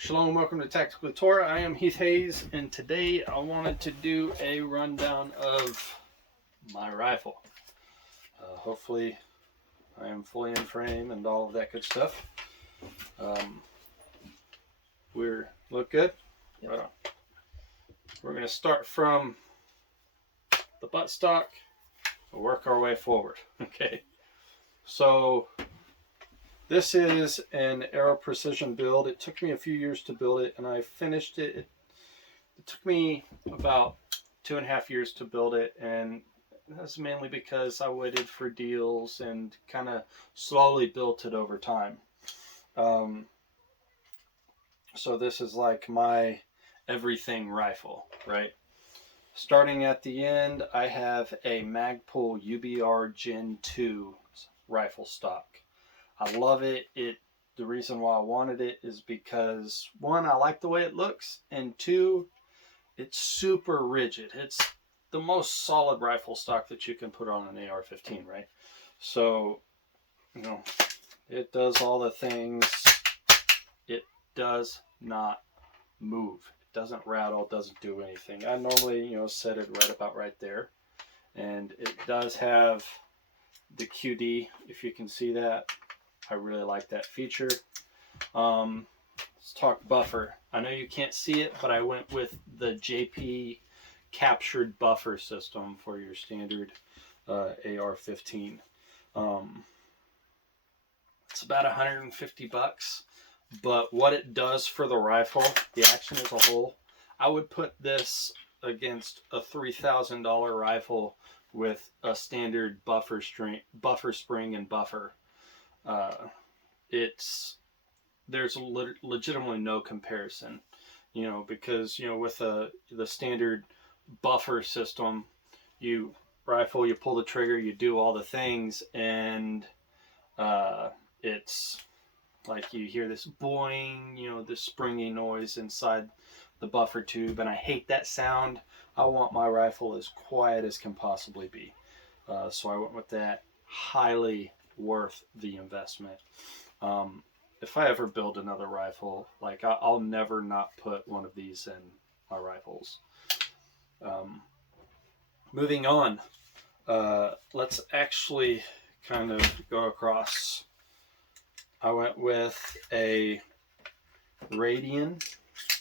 Shalom, welcome to Tactical Torah. I am Heath Hayes, and today I wanted to do a rundown of my rifle. Hopefully I am fully in frame and all of that good stuff. Look good? Yep. Right on. We're going to start from the buttstock and work our way forward. Okay. So this is an Aero precision build. It took me a few years to build it, and I finished it. It took me about 2.5 years to build it, and that's mainly because I waited for deals and kind of slowly built it over time. So this is like my everything rifle, right? Starting at the end, I have a Magpul UBR Gen 2 rifle stock. I love it. The reason why I wanted it is because, one, I like the way it looks, and two, it's super rigid. It's the most solid rifle stock that you can put on an AR-15, right? So, it does all the things. It does not move. It doesn't rattle, doesn't do anything. I normally, set it right there. And it does have the QD, if you can see that. I really like that feature. Let's talk buffer. I know you can't see it, but I went with the JP captured buffer system for your standard AR-15. It's about $150, but what it does for the rifle, the action as a whole, I would put this against a $3,000 rifle with a standard buffer spring and buffer. There's legitimately no comparison, because, with the standard buffer system, you pull the trigger, you do all the things, and, it's like you hear this boing, this springy noise inside the buffer tube, and I hate that sound. I want my rifle as quiet as can possibly be. So I went with that. Highly worth the investment. If I ever build another rifle, I'll never not put one of these in my rifles. Moving on, let's actually kind of go across. I went with a Radian.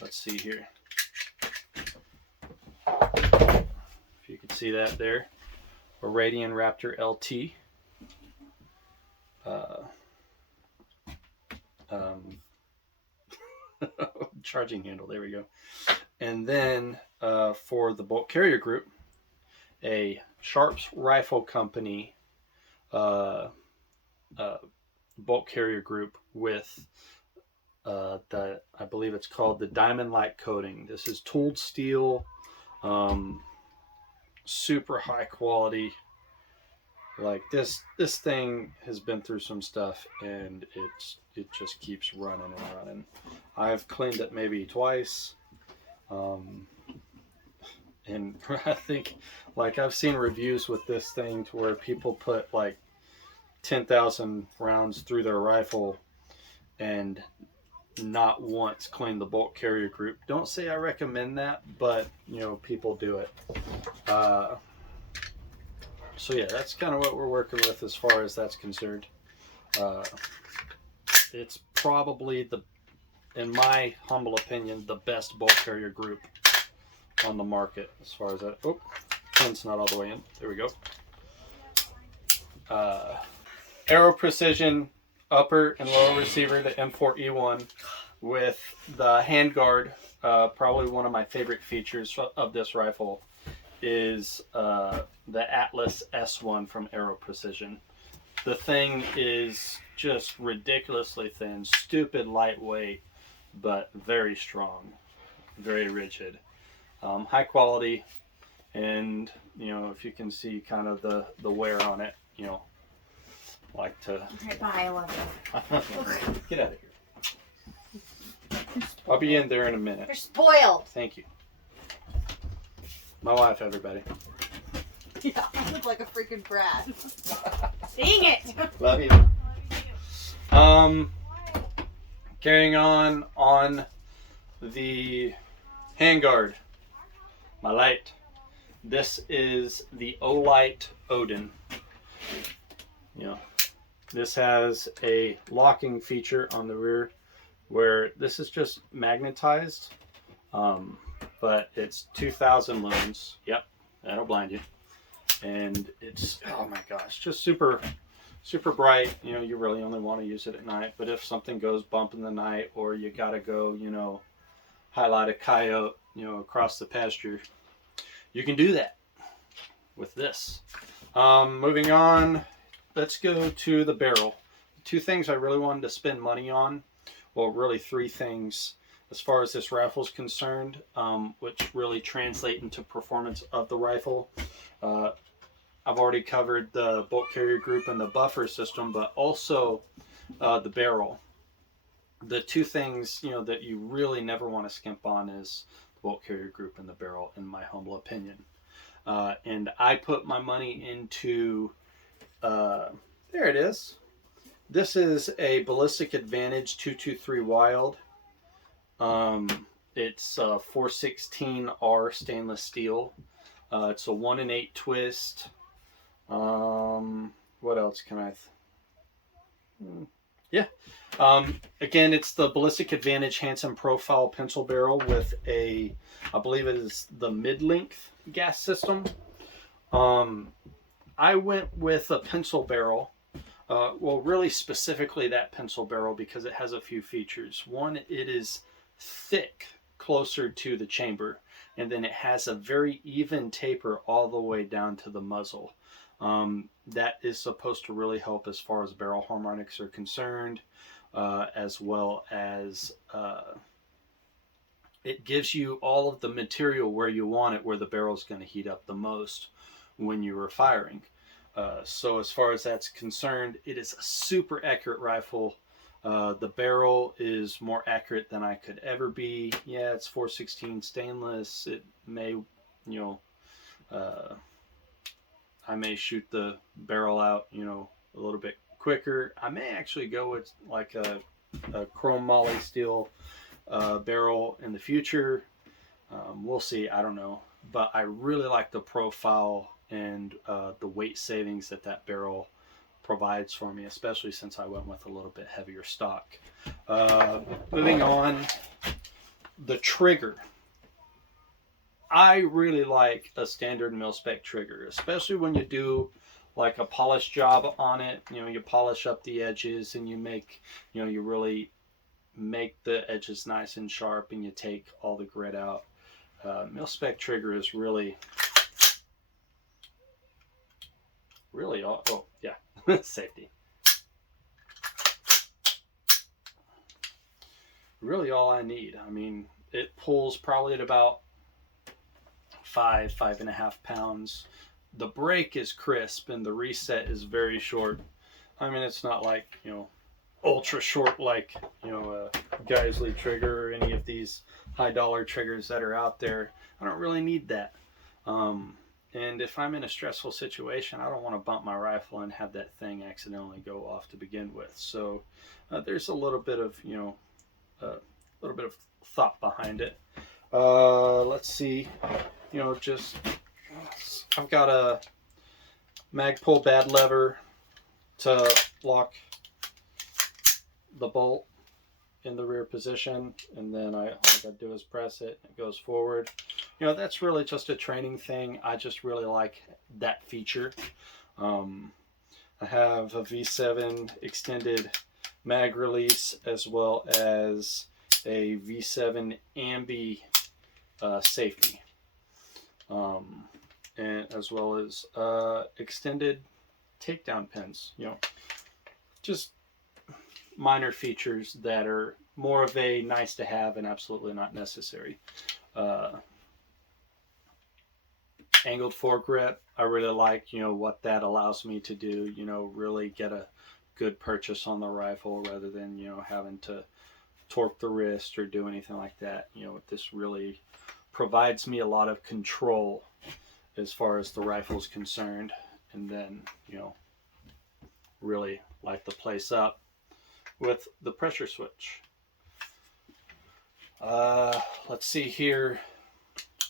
Let's see here. If you can see that there. A Radian Raptor LT. Charging handle, there we go. And then for the bolt carrier group, a Sharps Rifle Company bolt carrier group with I believe it's called the Diamond Light coating. This is tooled steel, super high quality. Like this thing has been through some stuff, and it just keeps running and running. I've cleaned it maybe twice, and I think I've seen reviews with this thing to where people put 10,000 rounds through their rifle and not once clean the bolt carrier group. Don't say I recommend that, but people do it. So yeah, that's kind of what we're working with as far as that's concerned. It's probably in my humble opinion, the best bolt carrier group on the market as far as that. Oh, pin's not all the way in. There we go. Aero Precision upper and lower receiver, the M4E1, with the handguard. Probably one of my favorite features of this rifle is the Atlas S1 from Aero Precision. The thing is just ridiculously thin, stupid lightweight, but very strong, very rigid, high quality, and if you can see kind of the wear on it, like to. Okay, bye. I love you. Get out of here. I'll be in there in a minute. You're spoiled. Thank you. My wife, everybody. Yeah, I look like a freaking brat. Dang it! Love you. Carrying on the handguard, my light. This is the Olight Odin. You know, this has a locking feature on the rear where this is just magnetized, but it's 2,000 lumens. Yep, that'll blind you. And it's, oh my gosh, just super bright. You know, you really only want to use it at night, but if something goes bump in the night, or you gotta go, you know, highlight a coyote, you know, across the pasture, you can do that with this. Moving on, let's go to the barrel. Two things I really wanted to spend money on, well, really three things as far as this rifle is concerned, which really translate into performance of the rifle. I've already covered the bolt carrier group and the buffer system, but also the barrel. The two things, you know, that you really never want to skimp on is the bolt carrier group and the barrel, in my humble opinion. And I put my money into, there it is. This is a Ballistic Advantage 223 Wild. It's 416R stainless steel. It's a 1 in 8 twist. What else can I? Yeah. Again, it's the Ballistic Advantage Handsome Profile pencil barrel with a, I believe it is the mid-length gas system. I went with a pencil barrel. Well, really specifically that pencil barrel because it has a few features. One, it is thick closer to the chamber, and then it has a very even taper all the way down to the muzzle. That is supposed to really help as far as barrel harmonics are concerned, as well as it gives you all of the material where you want it, where the barrel is going to heat up the most when you are firing. So as far as that's concerned, it is a super accurate rifle. The barrel is more accurate than I could ever be. Yeah, it's 416 stainless. It may, you know, I may shoot the barrel out, you know, a little bit quicker. I may actually go with like a chrome moly steel barrel in the future. We'll see. I don't know. But I really like the profile and the weight savings that that barrel provides for me, especially since I went with a little bit heavier stock. Moving on, the trigger. I really like a standard mil-spec trigger, especially when you do like a polish job on it. You know, you polish up the edges and you make, you know, you really make the edges nice and sharp and you take all the grit out. Mil-spec trigger is really all, oh yeah, safety. Really all I need. I mean, it pulls probably at about 5.5 pounds. The break is crisp and the reset is very short. I mean, it's not like, you know, ultra short like, you know, a Geisley trigger or any of these high dollar triggers that are out there. I don't really need that. And if I'm in a stressful situation, I don't want to bump my rifle and have that thing accidentally go off to begin with. So there's a little bit of, you know, a little bit of thought behind it. Let's see, you know, just I've got a Magpul bad lever to lock the bolt in the rear position, and then all I gotta do is press it, it goes forward. You know, that's really just a training thing. I just really like that feature. I have a V7 extended mag release as well as a V7 ambi safety, and as well as extended takedown pins. You know, just minor features that are more of a nice to have and absolutely not necessary. Angled foregrip, I really like, you know, what that allows me to do, you know, really get a good purchase on the rifle rather than, you know, having to torque the wrist or do anything like that. You know, this really provides me a lot of control as far as the rifle is concerned. And then, you know, really light the place up with the pressure switch. Let's see here.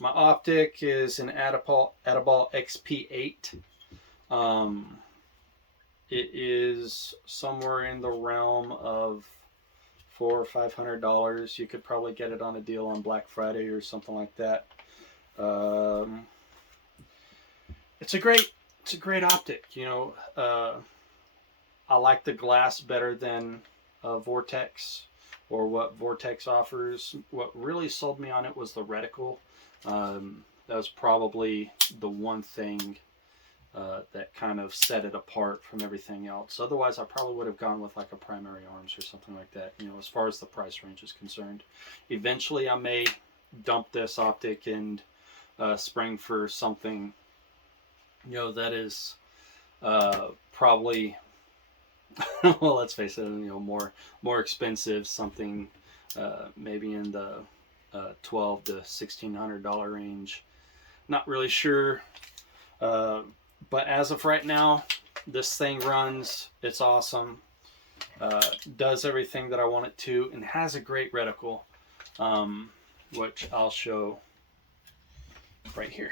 My optic is an Adaball XP8. It is somewhere in the realm of $400 or $500. You could probably get it on a deal on Black Friday or something like that. It's a great optic. You know, I like the glass better than Vortex, or what Vortex offers. What really sold me on it was the reticle. That was probably the one thing that kind of set it apart from everything else. Otherwise, I probably would have gone with like a primary arms or something like that, you know, as far as the price range is concerned. Eventually, I may dump this optic and spring for something, you know, that is probably, well, let's face it, you know, more expensive, something maybe in the $1,200 to $1,600 range. Not really sure. But as of right now, this thing runs. It's awesome. Does everything that I want it to, and has a great reticle, which I'll show right here.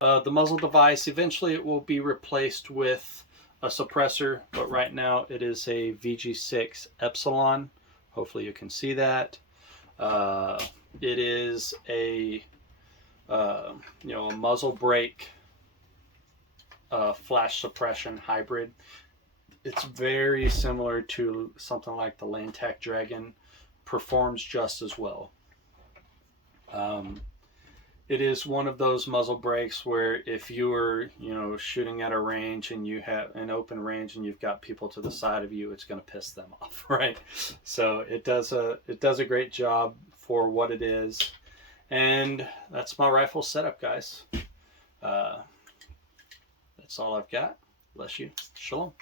The muzzle device, eventually it will be replaced with a suppressor, but right now it is a VG6 Epsilon. Hopefully you can see that. It is a you know, a muzzle brake flash suppression hybrid. It's very similar to something like the Lantac Dragon. Performs just as well. It is one of those muzzle brakes where if you are, you know, shooting at a range and you have an open range and you've got people to the side of you, it's going to piss them off, right? So it does a great job for what it is. And that's my rifle setup, guys. That's all I've got. Bless you. Shalom.